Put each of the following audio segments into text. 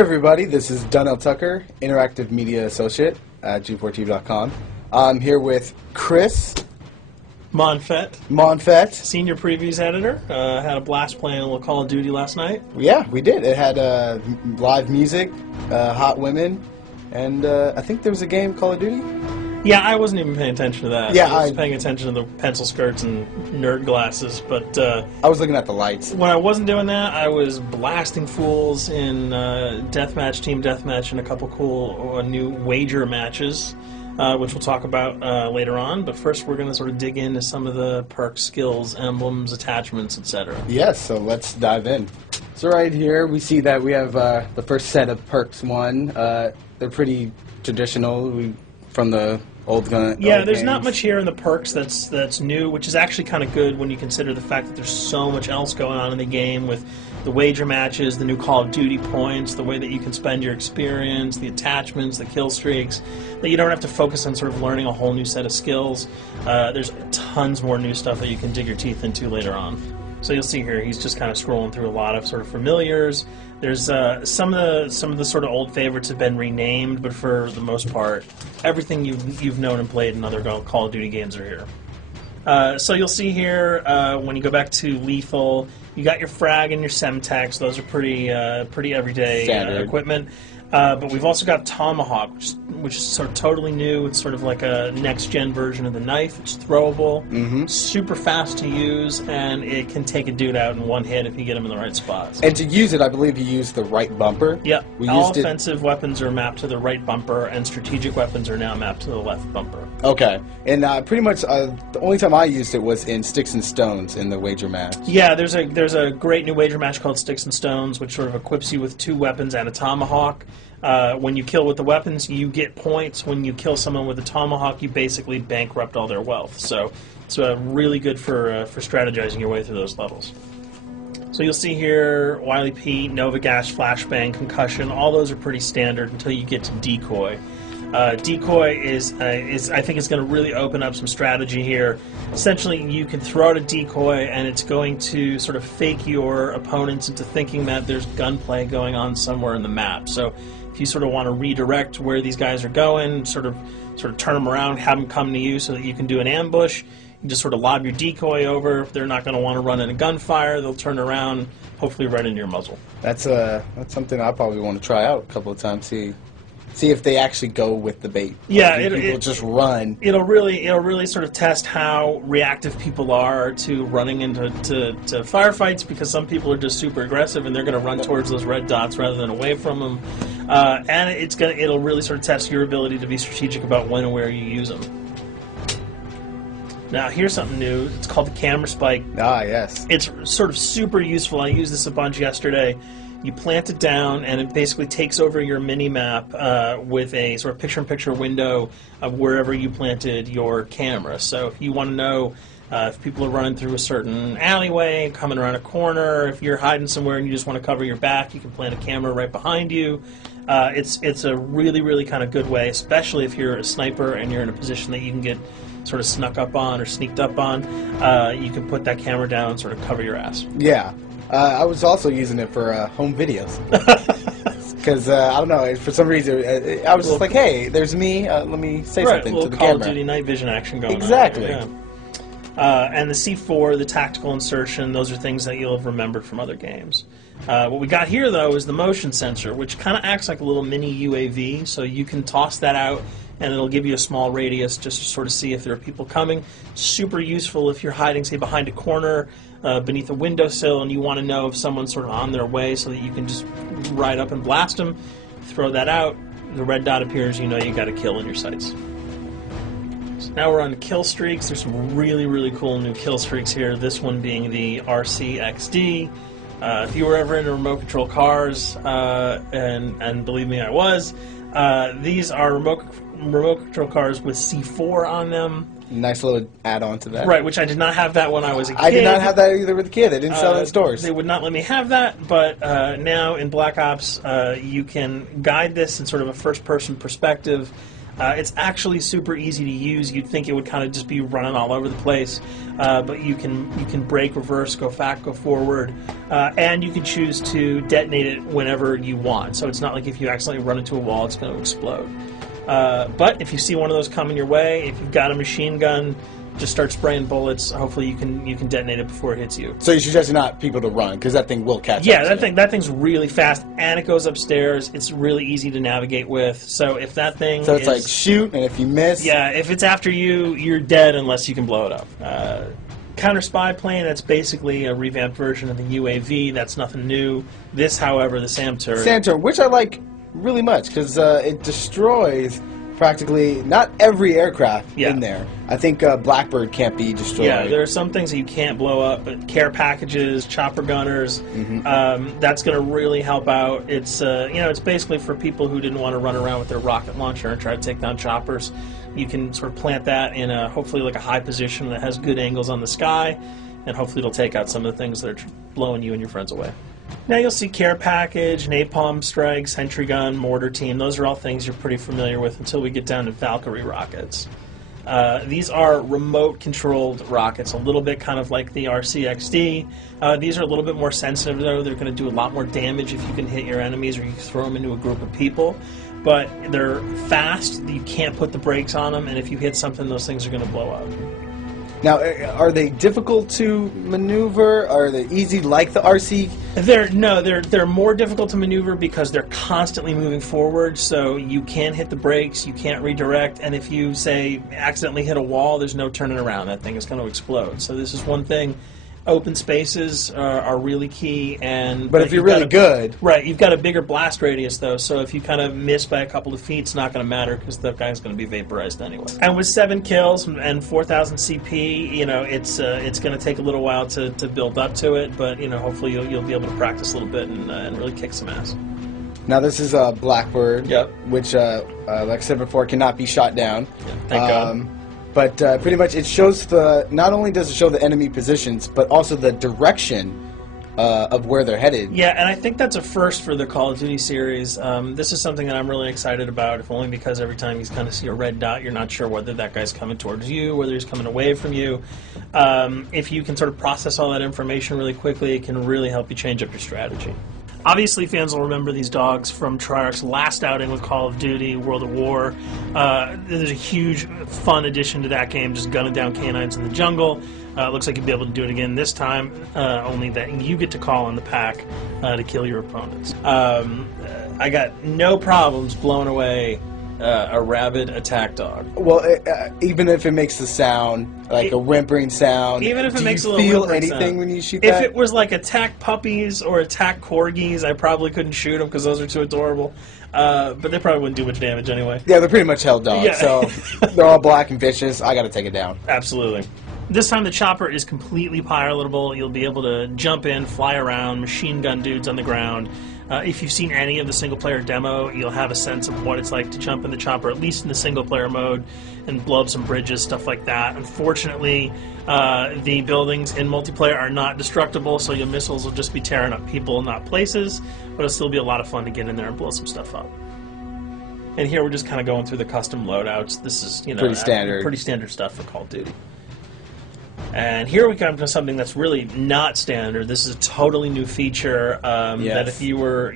everybody, this is Donnell Tucker, Interactive Media Associate at G4TV.com. I'm here with Chris Monfett, Senior Previews Editor. Had a blast playing a little Call of Duty last night. Yeah, we did. It had live music, hot women, and I think there was a game, Call of Duty? Yeah, I wasn't even paying attention to that. Yeah, I was paying attention to the pencil skirts and nerd glasses, but... I was looking at the lights. When I wasn't doing that, I was blasting fools in deathmatch, team deathmatch, and a couple cool new wager matches, which we'll talk about later on. But first, we're going to sort of dig into some of the perks, skills, emblems, attachments, etc. Yes, so let's dive in. So right here, we see that we have the first set of perks one. They're pretty traditional from the old gun. Yeah, old there's games. not much here in the perks that's new, which is actually kind of good when you consider the fact that there's so much else going on in the game with the wager matches, the new Call of Duty points, the way that you can spend your experience, the attachments, the kill streaks, that you don't have to focus on sort of learning a whole new set of skills. There's tons more new stuff that you can dig your teeth into later on. So you'll see here, he's just kind of scrolling through a lot of sort of familiars. There's some of the sort of old favorites have been renamed, but for the most part, everything you've known and played in other Call of Duty games are here. So you'll see here when you go back to lethal, you got your frag and your semtex. Those are pretty everyday equipment. But we've also got Tomahawk, which is sort of totally new. It's sort of like a next-gen version of the knife. It's throwable, super fast to use, and it can take a dude out in one hit if you get him in the right spots. And to use it, I believe you use the right bumper. Yeah, all offensive weapons are mapped to the right bumper, and strategic weapons are now mapped to the left bumper. Okay, and pretty much the only time I used it was in Sticks and Stones in the wager match. Yeah, there's a great new wager match called Sticks and Stones, which sort of equips you with 2 weapons and a tomahawk. When you kill with the weapons, you get points. When you kill someone with a tomahawk, you basically bankrupt all their wealth. So it's really good for strategizing your way through those levels. So you'll see here, Wily Pete, Nova Gas, Flashbang, Concussion. All those are pretty standard until you get to Decoy. Decoy is I think it's going to really open up some strategy here. Essentially, you can throw out a decoy, and it's going to sort of fake your opponents into thinking that there's gunplay going on somewhere in the map. So if you sort of want to redirect where these guys are going, sort of turn them around, have them come to you so that you can do an ambush, you just sort of lob your decoy over. If they're not going to want to run in a gunfire, they'll turn around, hopefully right into your muzzle. That's something I probably want to try out a couple of times. See if they actually go with the bait. Yeah, people just run. It'll really sort of test how reactive people are to running into firefights, because some people are just super aggressive and they're going to run towards those red dots rather than away from them. And it'll really sort of test your ability to be strategic about when and where you use them. Now, here's something new. It's called the camera spike. Ah, yes. It's sort of super useful. I used this a bunch yesterday. You plant it down, and it basically takes over your mini-map with a sort of picture-in-picture window of wherever you planted your camera. So if you want to know if people are running through a certain alleyway, coming around a corner, if you're hiding somewhere and you just want to cover your back, you can plant a camera right behind you. It's a really, really kind of good way, especially if you're a sniper and you're in a position that you can get sort of snuck up on or sneaked up on. You can put that camera down and sort of cover your ass. Yeah. I was also using it for home videos. Because, I don't know, for some reason, I was just like, hey, there's me, let me say something to the camera. Call of Duty night vision action going on. Exactly. Yeah. And the C4, the tactical insertion, those are things that you'll have remembered from other games. What we got here, though, is the motion sensor, which kind of acts like a little mini UAV, so you can toss that out, and it'll give you a small radius just to sort of see if there are people coming. Super useful if you're hiding, say, behind a corner, beneath a windowsill, and you want to know if someone's sort of on their way so that you can just ride up and blast them. Throw that out, the red dot appears, you know you got a kill in your sights. So now we're on to kill streaks. There's some really, really cool new kill streaks here, this one being the RCXD. If you were ever into remote control cars, and believe me, I was, these are remote control cars with C4 on them. Nice little add-on to that. Right, which I did not have that when I was a kid. I did not have that either with a kid. They didn't sell it in stores. They would not let me have that, but now in Black Ops, you can guide this in sort of a first-person perspective. It's actually super easy to use. You'd think it would kind of just be running all over the place, but you can brake, reverse, go back, go forward, and you can choose to detonate it whenever you want. So it's not like if you accidentally run into a wall, it's going to explode. But if you see one of those coming your way, if you've got a machine gun, just start spraying bullets. Hopefully you can detonate it before it hits you. So you suggest not people to run, because that thing will catch up. Yeah, that thing's really fast, and it goes upstairs. It's really easy to navigate with. So if that thing it's like shoot, and if you miss... Yeah, if it's after you, you're dead unless you can blow it up. Counter spy plane, that's basically a revamped version of the UAV. That's nothing new. This, however, the SAM turret... SAM turret, which I like really much, because it destroys... practically not every aircraft in there. I think Blackbird can't be destroyed. Yeah, there are some things that you can't blow up, but care packages, chopper gunners, that's going to really help out. It's it's basically for people who didn't want to run around with their rocket launcher and try to take down choppers. You can sort of plant that in hopefully like a high position that has good angles on the sky, and hopefully it'll take out some of the things that are blowing you and your friends away. Now you'll see care package, napalm strike, sentry gun, mortar team. Those are all things you're pretty familiar with until we get down to Valkyrie rockets. These are remote-controlled rockets, a little bit kind of like the RCXD. These are a little bit more sensitive, though. They're going to do a lot more damage if you can hit your enemies or you throw them into a group of people. But they're fast, you can't put the brakes on them, and if you hit something, those things are going to blow up. Now, are they difficult to maneuver? Are they easy like the RC? They're more difficult to maneuver because they're constantly moving forward, so you can't hit the brakes, you can't redirect, and if you, say, accidentally hit a wall, there's no turning around. That thing is going to explode. So this is one thing. Open spaces are really key, but if you're really good, right? You've got a bigger blast radius though, so if you kind of miss by a couple of feet, it's not going to matter because the guy's going to be vaporized anyway. And with 7 kills and 4,000 CP, it's going to take a little while to build up to it, but hopefully you'll be able to practice a little bit and really kick some ass. Now this is a Blackbird, which, like I said before, cannot be shot down. Yeah, thank God. But pretty much it shows not only does it show the enemy positions, but also the direction of where they're headed. Yeah, and I think that's a first for the Call of Duty series. This is something that I'm really excited about, if only because every time you kind of see a red dot, you're not sure whether that guy's coming towards you, whether he's coming away from you. If you can sort of process all that information really quickly, it can really help you change up your strategy. Obviously, fans will remember these dogs from Treyarch's last outing with Call of Duty, World at War. There's a huge, fun addition to that game, just gunning down canines in the jungle. Looks like you'll be able to do it again this time, only that you get to call on the pack to kill your opponents. I got no problems blowing away a rabid attack dog. Well, even if it makes the sound, like a whimpering sound, even if it makes a little whimpering anything sound when you shoot if that? If it was like attack puppies or attack corgis, I probably couldn't shoot them because those are too adorable. But they probably wouldn't do much damage anyway. Yeah, they're pretty much held dogs, so they're all black and vicious. I got to take it down. Absolutely. This time the chopper is completely pilotable. You'll be able to jump in, fly around, machine gun dudes on the ground. If you've seen any of the single-player demo, you'll have a sense of what it's like to jump in the chopper, at least in the single-player mode, and blow up some bridges, stuff like that. Unfortunately, the buildings in multiplayer are not destructible, so your missiles will just be tearing up people, not places, but it'll still be a lot of fun to get in there and blow some stuff up. And here we're just kind of going through the custom loadouts. This is, pretty standard stuff for Call of Duty. And here we come to something that's really not standard. This is a totally new feature that if you were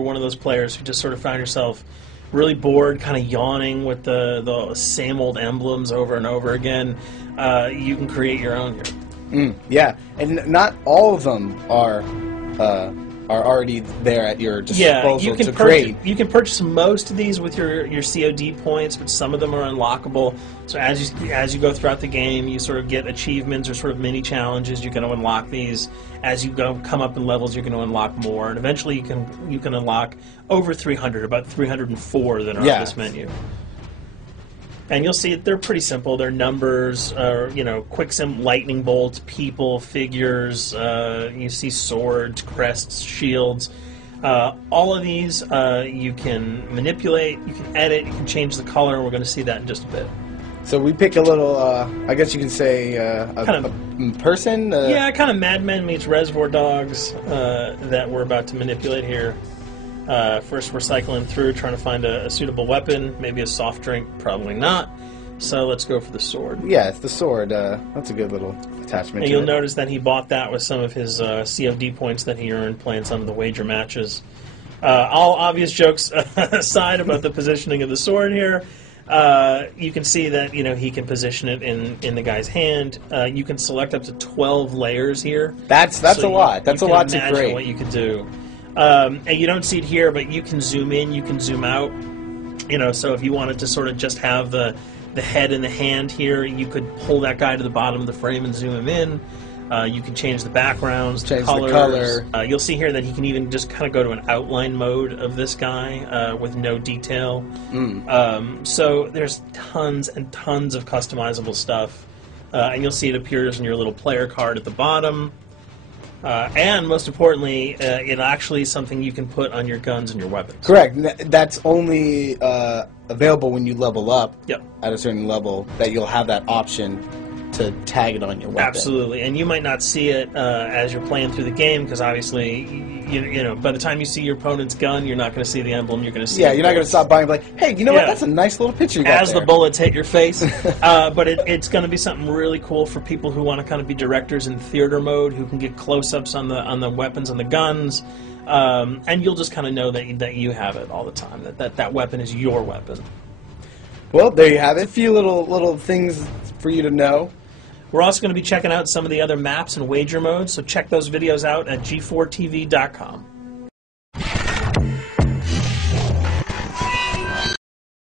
one of those players who just sort of found yourself really bored, kind of yawning with the same old emblems over and over again, you can create your own here. Yeah, and not all of them are already there at your disposal to create. You can purchase most of these with your COD points, but some of them are unlockable. So as you go throughout the game, you sort of get achievements or sort of mini challenges. You're going to unlock these. As you come up in levels, you're going to unlock more, and eventually you can unlock over 300, about 304 that are on this menu. And you'll see they're pretty simple. They're numbers, quick-sim lightning bolts, people, figures. You see swords, crests, shields. All of these you can manipulate, you can edit, you can change the color, and we're going to see that in just a bit. So we pick a little, I guess you can say, a person? Yeah, kind of Mad Men meets Reservoir Dogs that we're about to manipulate here. First, we're cycling through, trying to find a suitable weapon. Maybe a soft drink, probably not. So let's go for the sword. Yeah, it's the sword. That's a good little attachment. And you'll notice that he bought that with some of his COD points that he earned playing some of the wager matches. All obvious jokes aside about the positioning of the sword here, you can see that he can position it in the guy's hand. You can select up to 12 layers here. That's a lot. That's a lot to imagine grade. what you could do. And you don't see it here, but you can zoom in, you can zoom out. So if you wanted to sort of just have the head and the hand here, you could pull that guy to the bottom of the frame and zoom him in. You can change the backgrounds, change colors. the color. You'll see here that he can even just kind of go to an outline mode of this guy with no detail. So there's tons and tons of customizable stuff. And you'll see it appears in your little player card at the bottom. And most importantly, it actually is something you can put on your guns and your weapons. Correct. That's only available when you level up at a certain level, that you'll have that option to tag it on your weapon. Absolutely. And you might not see it as you're playing through the game, because obviously, by the time you see your opponent's gun, you're not going to see the emblem. You're going to see you're not going to stop by and be like, hey, you know what? That's a nice little picture you got as there. the bullets hit your face. But it's going to be something really cool for people who want to kind of be directors in theater mode, who can get close-ups on the weapons and the guns. And you'll just kind of know that you have it all the time, that weapon is your weapon. Well, there you have it. A few little things for you to know. We're also going to be checking out some of the other maps and wager modes, so check those videos out at g4tv.com.